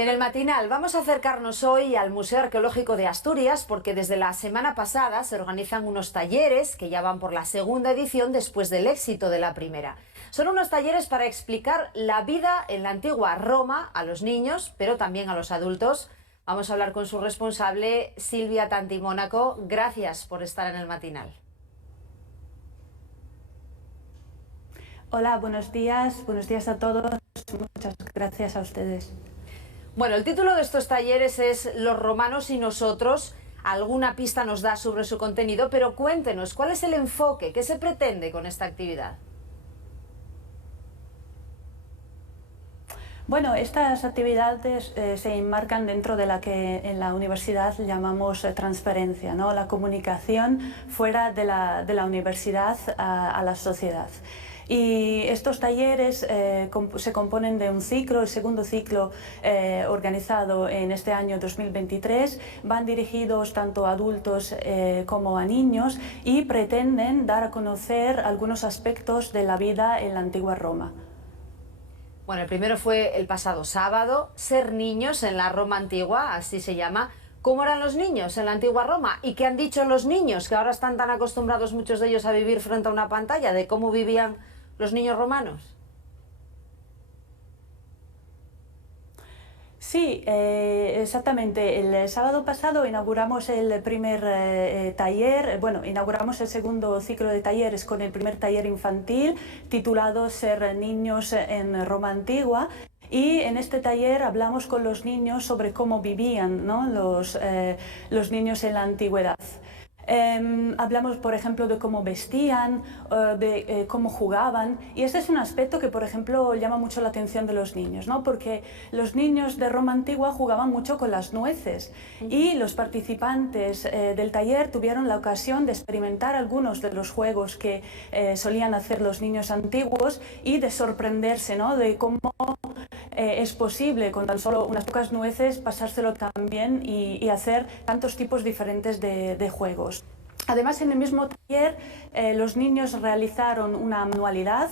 En el matinal vamos a acercarnos hoy al Museo Arqueológico de Asturias porque desde la semana pasada se organizan unos talleres que ya van por la segunda edición después del éxito de la primera. Son unos talleres para explicar la vida en la antigua Roma a los niños, pero también a los adultos. Vamos a hablar con su responsable, Silvia Tantimónaco. Gracias por estar en el matinal. Hola, buenos días a todos. Muchas gracias a ustedes. Bueno, el título de estos talleres es Los romanos y nosotros. Alguna pista nos da sobre su contenido, pero cuéntenos, ¿cuál es el enfoque? ¿Qué se pretende con esta actividad? Bueno, estas actividades se enmarcan dentro de la que en la universidad llamamos transferencia, ¿no? La comunicación fuera de la universidad a la sociedad. Y estos talleres se componen de un ciclo, el segundo ciclo organizado en este año 2023, van dirigidos tanto a adultos como a niños y pretenden dar a conocer algunos aspectos de la vida en la antigua Roma. Bueno, el primero fue el pasado sábado, Ser niños en la Roma antigua, así se llama. ¿Cómo eran los niños en la antigua Roma? ¿Y qué han dicho los niños, que ahora están tan acostumbrados muchos de ellos a vivir frente a una pantalla, de cómo vivían los niños romanos? Sí, exactamente. El sábado pasado inauguramos el primer taller, bueno, inauguramos el segundo ciclo de talleres con el primer taller infantil titulado Ser niños en Roma antigua. Y en este taller hablamos con los niños sobre cómo vivían, ¿no? los niños en la antigüedad. Hablamos, por ejemplo, de cómo vestían, de cómo jugaban, y este es un aspecto que, por ejemplo, llama mucho la atención de los niños, ¿no? Porque los niños de Roma antigua jugaban mucho con las nueces y los participantes del taller tuvieron la ocasión de experimentar algunos de los juegos que solían hacer los niños antiguos y de sorprenderse, ¿no? De cómo es posible con tan solo unas pocas nueces pasárselo tan bien y hacer tantos tipos diferentes de juegos. Además, en el mismo taller los niños realizaron una manualidad,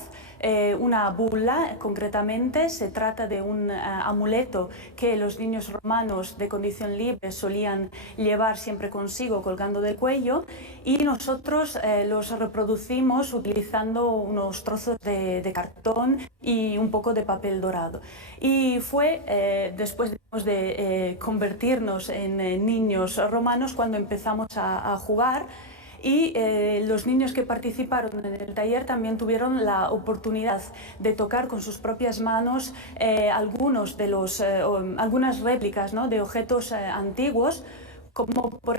una bula concretamente. Se trata de un amuleto que los niños romanos de condición libre solían llevar siempre consigo colgando del cuello, y nosotros los reproducimos utilizando unos trozos de cartón y un poco de papel dorado. Y fue después de convertirnos en niños romanos cuando empezamos a jugar. Y los niños que participaron en el taller también tuvieron la oportunidad de tocar con sus propias manos algunas réplicas, ¿no? de objetos antiguos, como por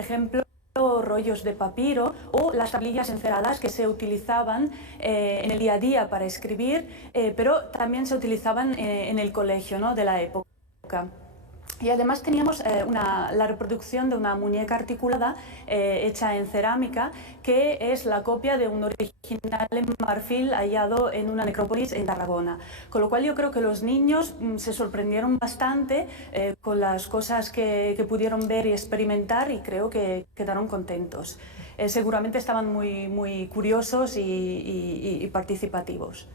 ejemplo rollos de papiro o las tablillas enceradas que se utilizaban en el día a día para escribir, pero también se utilizaban en el colegio, ¿no? de la época. Y además teníamos la reproducción de una muñeca articulada hecha en cerámica, que es la copia de un original en marfil hallado en una necrópolis en Tarragona. Con lo cual yo creo que los niños se sorprendieron bastante con las cosas que pudieron ver y experimentar, y creo que quedaron contentos. Seguramente estaban muy curiosos y participativos.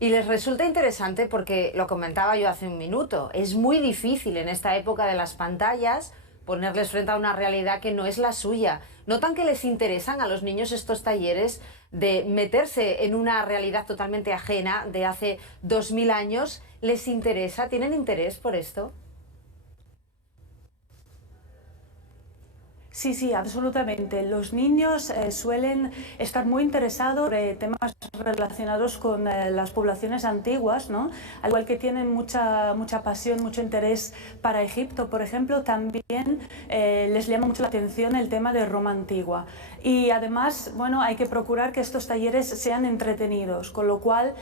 Y les resulta interesante porque, lo comentaba yo hace un minuto, es muy difícil en esta época de las pantallas ponerles frente a una realidad que no es la suya. ¿Notan que les interesan a los niños estos talleres de meterse en una realidad totalmente ajena de hace 2000 años? ¿Les interesa? ¿Tienen interés por esto? Sí, absolutamente. Los niños suelen estar muy interesados en temas relacionados con las poblaciones antiguas, ¿no? Al igual que tienen mucha pasión, mucho interés para Egipto, por ejemplo, también les llama mucho la atención el tema de Roma antigua. Y además, bueno, hay que procurar que estos talleres sean entretenidos, con lo cual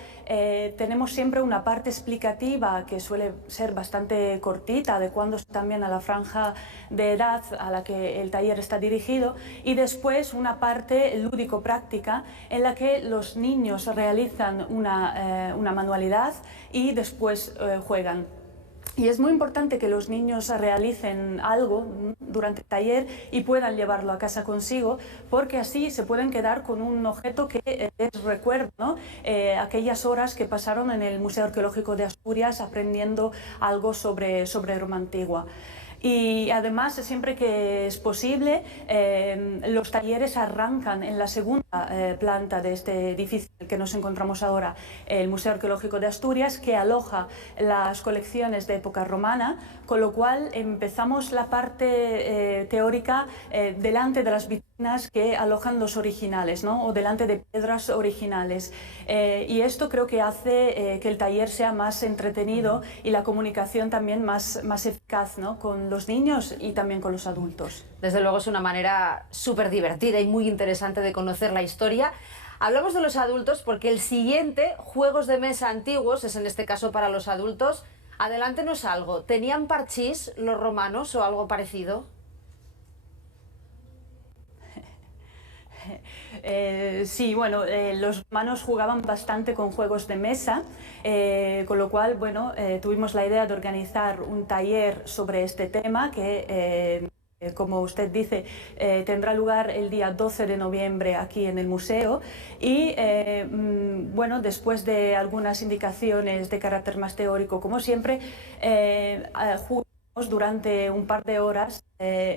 tenemos siempre una parte explicativa que suele ser bastante cortita, adecuándose también a la franja de edad a la que el taller está dirigido, y después una parte lúdico-práctica en la que los niños realizan una manualidad y después juegan. Y es muy importante que los niños realicen algo durante el taller y puedan llevarlo a casa consigo, porque así se pueden quedar con un objeto que les recuerda, ¿no? Aquellas horas que pasaron en el Museo Arqueológico de Asturias aprendiendo algo sobre Roma antigua. Y además, siempre que es posible, los talleres arrancan en la segunda planta de este edificio en el que nos encontramos ahora, el Museo Arqueológico de Asturias, que aloja las colecciones de época romana, con lo cual empezamos la parte teórica delante de las vitrinas que alojan los originales, ¿no? O delante de piedras originales. Y esto creo que hace que el taller sea más entretenido y la comunicación también más eficaz, ¿no? Con los niños y también con los adultos. Desde luego es una manera súper divertida y muy interesante de conocer la historia. Hablamos de los adultos porque el siguiente, juegos de mesa antiguos, es en este caso para los adultos. Adelántenos algo. ¿Tenían parchís los romanos o algo parecido? Sí, bueno, los romanos jugaban bastante con juegos de mesa, con lo cual, bueno, tuvimos la idea de organizar un taller sobre este tema que, como usted dice, tendrá lugar el día 12 de noviembre aquí en el museo y, bueno, después de algunas indicaciones de carácter más teórico, como siempre, jugamos durante un par de horas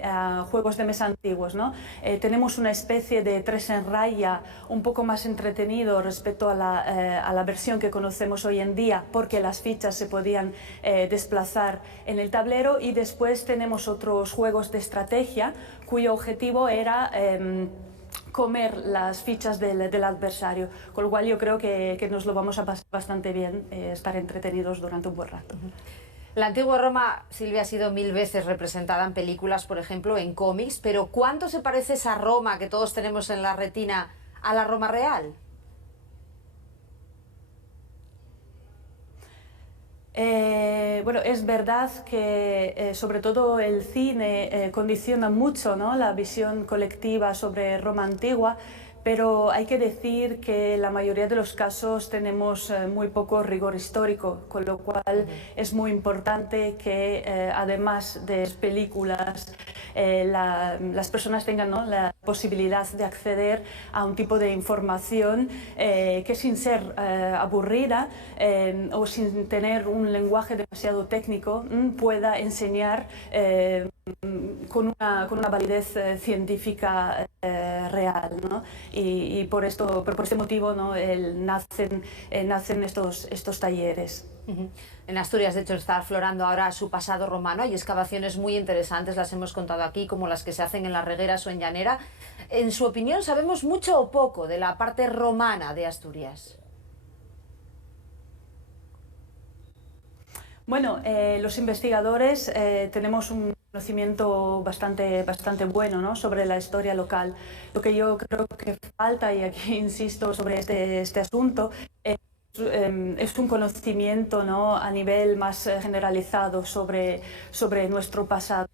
a juegos de mesa antiguos, ¿no? Tenemos una especie de tres en raya un poco más entretenido respecto a la versión que conocemos hoy en día, porque las fichas se podían desplazar en el tablero, y después tenemos otros juegos de estrategia cuyo objetivo era comer las fichas del adversario, con lo cual yo creo que nos lo vamos a pasar bastante bien, estar entretenidos durante un buen rato. La antigua Roma, Silvia, ha sido 1000 veces representada en películas, por ejemplo, en cómics, pero ¿cuánto se parece esa Roma que todos tenemos en la retina a la Roma real? Bueno, es verdad que sobre todo el cine condiciona mucho, ¿no?, la visión colectiva sobre Roma antigua, pero hay que decir que en la mayoría de los casos tenemos muy poco rigor histórico, con lo cual es muy importante que además de películas, las personas tengan, ¿no?, la posibilidad de acceder a un tipo de información que, sin ser aburrida o sin tener un lenguaje demasiado técnico, pueda enseñar con una validez científica real, ¿no? Y por este motivo, ¿no?, nacen estos talleres. En Asturias, de hecho, está aflorando ahora su pasado romano. Hay excavaciones muy interesantes, las hemos contado aquí, como las que se hacen en las Regueras o en Llanera. En su opinión, ¿sabemos mucho o poco de la parte romana de Asturias? Bueno, los investigadores tenemos un conocimiento bastante bueno, ¿no?, sobre la historia local. Lo que yo creo que falta, y aquí insisto sobre este asunto, es un conocimiento, ¿no?, a nivel más generalizado sobre nuestro pasado.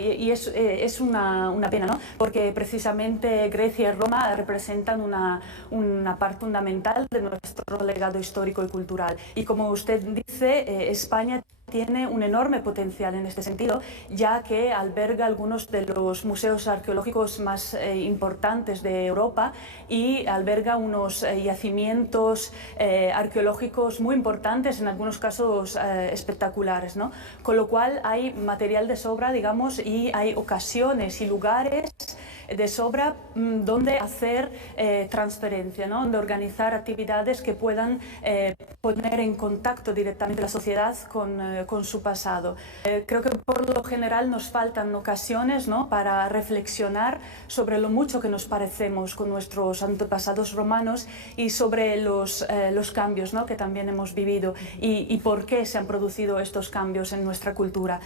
Y es una pena, ¿no?, porque precisamente Grecia y Roma representan una parte fundamental de nuestro legado histórico y cultural. Y como usted dice, España tiene un enorme potencial en este sentido, ya que alberga algunos de los museos arqueológicos más importantes de Europa y alberga unos yacimientos arqueológicos muy importantes, en algunos casos espectaculares, ¿no? Con lo cual hay material de sobra, digamos, y hay ocasiones y lugares de sobra donde hacer transferencia, ¿no?, donde organizar actividades que puedan poner en contacto directamente a la sociedad con su pasado. Creo que por lo general nos faltan ocasiones, ¿no?, para reflexionar sobre lo mucho que nos parecemos con nuestros antepasados romanos y sobre los cambios, ¿no?, que también hemos vivido y por qué se han producido estos cambios en nuestra cultura.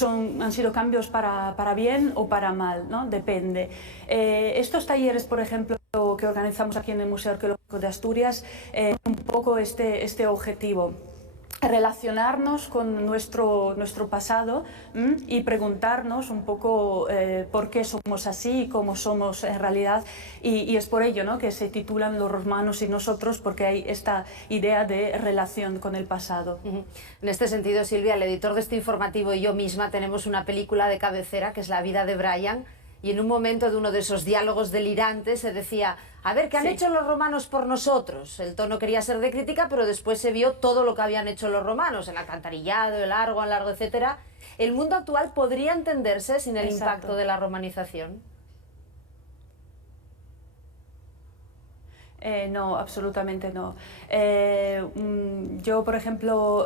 Han sido cambios para bien o para mal, ¿no?, depende. Estos talleres, por ejemplo, que organizamos aquí en el Museo Arqueológico de Asturias, un poco este objetivo. relacionarnos con nuestro pasado y preguntarnos un poco por qué somos así y cómo somos en realidad, y es por ello, ¿no?, que se titulan Los romanos y nosotros, porque hay esta idea de relación con el pasado. En este sentido, Silvia, el editor de este informativo y yo misma tenemos una película de cabecera que es La vida de Brian, y en un momento de uno de esos diálogos delirantes se decía: a ver, ¿qué han hecho los romanos por nosotros? El tono quería ser de crítica, pero después se vio todo lo que habían hecho los romanos, el alcantarillado, el largo, etcétera. ¿El mundo actual podría entenderse sin el impacto de la romanización? No, absolutamente no. Yo, por ejemplo,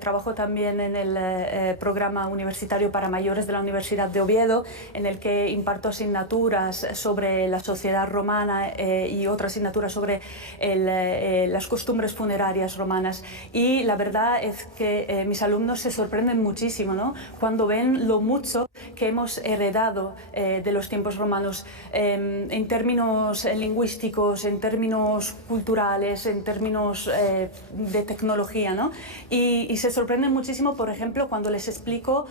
trabajo también en el programa universitario para mayores de la Universidad de Oviedo, en el que imparto asignaturas sobre la sociedad romana y otras asignaturas sobre las costumbres funerarias romanas. Y la verdad es que mis alumnos se sorprenden muchísimo, ¿no?, cuando ven lo mucho que hemos heredado de los tiempos romanos, en términos lingüísticos, en términos culturales, en términos de tecnología, ¿no? Y se sorprenden muchísimo, por ejemplo, cuando les explico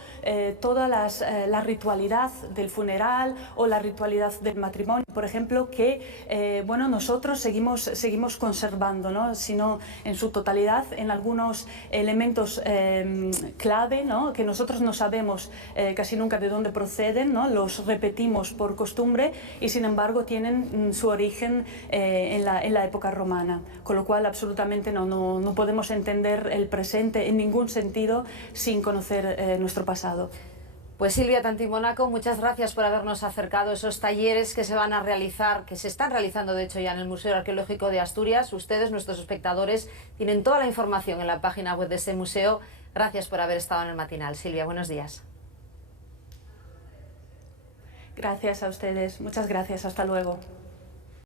toda la ritualidad del funeral o la ritualidad del matrimonio, por ejemplo, que bueno, nosotros seguimos conservando, ¿no?, sino en su totalidad, en algunos elementos clave, ¿no?, que nosotros no sabemos casi nunca de dónde proceden, ¿no?, los repetimos por costumbre y sin embargo tienen su origen en la época romana, con lo cual absolutamente no podemos entender el presente en ningún sentido sin conocer nuestro pasado. Pues Silvia Tantimónaco, muchas gracias por habernos acercado a esos talleres que se van a realizar, que se están realizando de hecho ya en el Museo Arqueológico de Asturias. Ustedes, nuestros espectadores, tienen toda la información en la página web de ese museo. Gracias por haber estado en el matinal. Silvia, buenos días. Gracias a ustedes, muchas gracias, hasta luego.